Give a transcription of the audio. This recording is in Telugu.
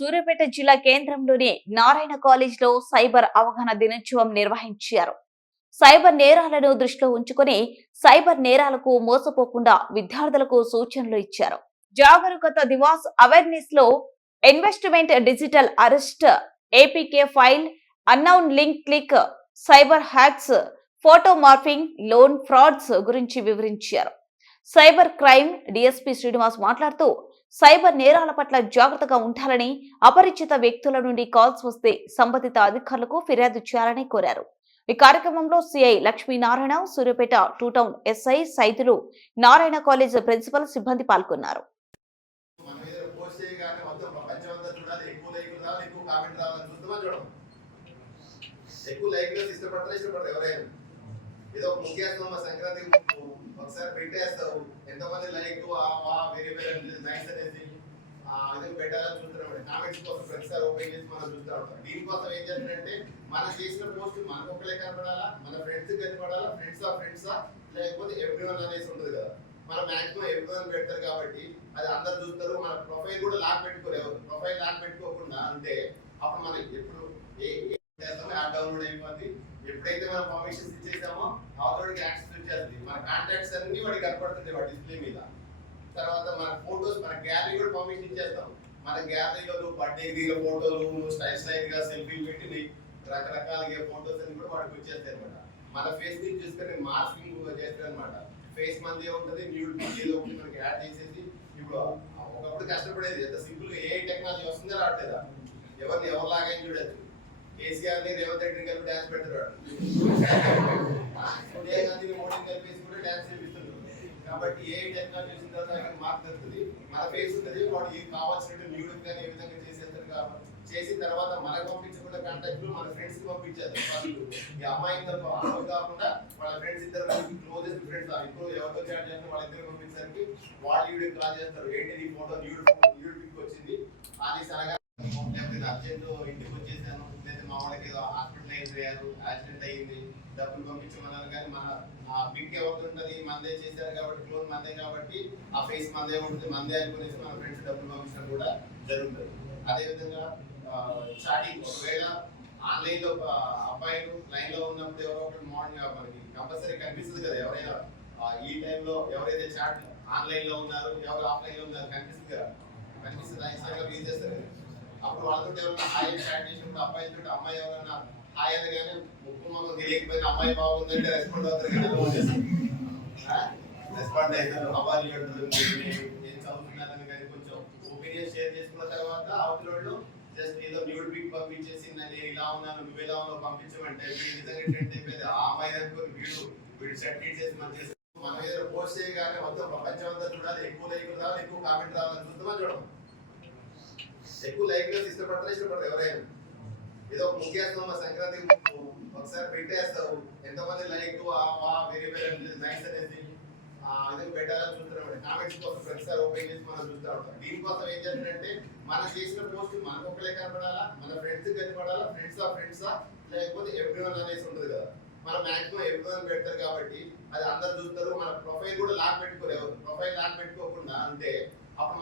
సూర్యాపేట జిల్లా కేంద్రంలోని నారాయణ కాలేజ్లో సైబర్ అవగాహన దినోత్సవం నిర్వహించారు. సైబర్ నేరాలను దృష్టిలో ఉంచుకొని సైబర్ నేరాలకు మోసపోకుండా విద్యార్థులకు సూచనలు ఇచ్చారు. జాగరూకత Diwas అవేర్నెస్లో investment digital arrest APK file unknown link click cyber hacks photo morphing loan frauds గురించి వివరించారు. సైబర్ క్రైమ్ డిఎస్పీ శ్రీనివాస్ మాట్లాడుతూ సైబర్ నేరాల పట్ల జాగ్రత్తగా ఉండాలని అపరిచిత వ్యక్తుల నుండి కాల్స్ వస్తే సంబంధిత అధికారులకు ఫిర్యాదు చేయాలని కోరారు. ఈ కార్యక్రమంలో CI Lakshminarayana Suryapet two town SI Saidulu Narayana college principal సిబ్బంది పాల్గొన్నారు. ఎక్కువ లైక్ ఇష్టపడతారా ఇష్టపడతారు ఎవరైనా? ఏదో ఒక ముగ్గేస్తాం మా సంక్రాంతి ఒకసారి పెట్టేస్తావు ఎంతమంది లైక్ వేరే వేరే నైస్ అనేసి ఆ విధంగా పెట్టాలని చూస్తున్నాం కామెంట్స్ కోసం ప్రతిసారి ఓపెన్ చేసి మనం చూస్తూ ఉంటాం దీనికోసం ఏం చేస్తారంటే మనం చేసిన పోస్ట్ మనకు ఒకలే కనపడాలా మన ఫ్రెండ్స్ కనపడాలా ఫ్రెండ్స్ ఆ ఫ్రెండ్సా లేకపోతే ఎవ్రీ వన్ అనేసి ఉంటుంది కదా మనం మాక్సిమం ఎవ్రీ వన్ పెడతారు కాబట్టి అది అందరు చూస్తారు మన ప్రొఫైల్ కూడా లాక్ పెట్టుకోలేవు ప్రొఫైల్ లాక్ పెట్టుకోకుండా అంటే అప్పుడు మనం ఎప్పుడు ఏ డౌన్లోడ్ అయిపోతుంది ఎప్పుడైతే మనం పర్మిషన్స్ ఇచ్చేసామో అవతోడికి యాక్సెస్ వచ్చేస్తుంది మన కాంటాక్ట్స్ అన్ని వాడికి కనపడుతుంది వాడి డిస్ప్లే మీద. తర్వాత మన ఫోటోస్ మన గ్యాలరీ కూడా పర్మిషన్ ఇచ్చేస్తాం. మన గ్యాలరీలో బర్త్డే దిగిన ఫోటోలు స్టైల్ స్టైల్గా సెల్ఫీలు పెట్టి రకరకాలుగా ఫోటోస్ అన్ని కూడా వాడికి వచ్చేస్తాయి అనమాట మన ఫేస్ని చూసుకొని మాస్కింగ్ చేస్తారు అనమాట ఫేస్ మంది ఉంటుంది న్యూడ్ ఏదో ఒకటి మనకి యాడ్ చేసేసి ఇప్పుడు ఒకప్పుడు కష్టపడేది ఎంత సింపుల్ ఏ టెక్నాలజీ వస్తుందో రావట్లేదా? ఎవరిని ఎవరిలాగా చూడచ్చు. కేసీఆర్ని రేవంత్ రెడ్డిని కలిపి డాన్స్ పెడతారు సోనియా గాంధీని మోడీని కలిపేసి కూడా డాన్స్ చేపిస్తుండ్రు కాబట్టి ఏ టెక్నాలజీ వచ్చిన తర్వాత ఆయనకి మార్క్ దొరుకుతుంది మన ఫేస్ ఉంటుంది వాడు ఏది కావాల్సినట్టు న్యూడ్ కానీ ఏ విధంగా చేసేస్తారు కాబట్టి చేసిన తర్వాత మనకు పంపించకుండా కాంటాక్ట్ మన ఫ్రెండ్స్కి పంపించారు ఈ అమ్మాయి ఇద్దరు అమ్మాయి కాకుండా వాళ్ళ ఫ్రెండ్స్ ఇద్దరు క్లోజెస్ట్ ఫ్రెండ్స్ ఇప్పుడు ఎవరితో చాట్ చేస్తారో వాళ్ళిద్దరు పంపించడానికి వాళ్ళు వీడియో కాల్ చేస్తారు. ఏంటి నీ ఫోటో న్యూడ్ న్యూడ్ పిక్ వచ్చింది. అది సరగా అర్జెంట్ అర్జెంట్ ఇంటికి వచ్చేసాను. లేదా మా వాళ్ళకి ఏదో హాస్పిటలైజ్ అయ్యారు యాక్సిడెంట్ అయ్యింది. డబ్బులు పంపించమన్నారు కానీ మన నా పిక్ ఎవరికి ఉంటుంది మందే చేశారు కాబట్టి క్లోన్ మందే కాబట్టి ఆ ఫేస్ మందే ఉంటుంది. మందే అనుకునేసి మన ఫ్రెండ్స్ డబ్బులు పంపించడం కూడా జరుగుతుంది. అదేవిధంగా చాటింగ్ ఒకవేళ ఆన్లైన్లో అబ్బాయిలు లైన్లో ఉన్నప్పుడు ఎవరో ఒకటి మార్నింగ్ మనకి కంపల్సరీ కనిపిస్తుంది కదా ఎవరైనా. ఈ టైంలో ఎవరైతే చాట్ ఆన్లైన్లో ఉన్నారు ఎవరు ఆఫ్లైన్లో ఉన్నారు కనిపిస్తుంది కదా. కనిపిస్తుంది ఇన్స్టాగ్రామ్ యూజ్ చేస్తారు? కదా అప్పుడు వాళ్ళతో ఎవరైనా హాయ్ చేసినప్పుడు అబ్బాయి తోటి అమ్మాయి ఎవరైనా హాయ్ ముక్కు మాకు తెలియకపోయినా అమ్మాయి బాగుందంటే రెస్పాండ్ అవుతారు కదా. రెస్పాండ్ అవుతారు. అబ్బాయి కానీ కొంచెం ఒపీనియన్ షేర్ చేసుకున్న తర్వాత అవతల వాళ్ళు జస్ట్ ఏదో న్యూడ్ పిక్ పంపించేసి నేను ఇలా ఉన్నాను నువ్వు ఎలా ఉన్నావు పంపించమంటే వీడు నిజంగా ట్రెండ్ అయిపోయింది ఆ అమ్మాయి అనుకుని వీడు వీడు సెటిల్ చేసి మనం చేసి మన మీద పోస్ట్ చేయగానే మొత్తం ప్రపంచం అంతా చూడాలి ఎక్కువ లైకులు రావాలి ఎక్కువ కామెంట్ రావాలని చూస్తామా చూడం ఎక్కువ లైక్లు ఇష్టపడతారా ఇష్టపడతారు ఎవరైనా? ఏదో ఒక ముగ్గేస్తాం మా సంక్రాంతి ఒకసారి పెట్టేస్తావు ఎంతమంది లైక్ వేరే వేరే నైస్ అనేది ఆ పెట్టాలని చూస్తున్నాం కామెంట్స్ కోసం ప్రతిసారి ఓపెన్ చేసి మనం చూస్తూ ఉంటాం. దీనికోసం ఏం చేస్తారంటే మనం చేసిన పోస్ట్ మనకు ఒకలే కనపడాలా మన ఫ్రెండ్స్ కనపడాలా ఫ్రెండ్స్ ఆ ఫ్రెండ్సా లేకపోతే ఎవ్రీ వన్ అనేసి ఉంటుంది కదా. మనం మాక్సిమం ఎవ్రీ వన్ పెడతారు కాబట్టి అది అందరు చూస్తారు మన ప్రొఫైల్ కూడా లాక్ పెట్టుకోలేవు. ప్రొఫైల్ లాక్ పెట్టుకోకుండా అంటే అప్పుడు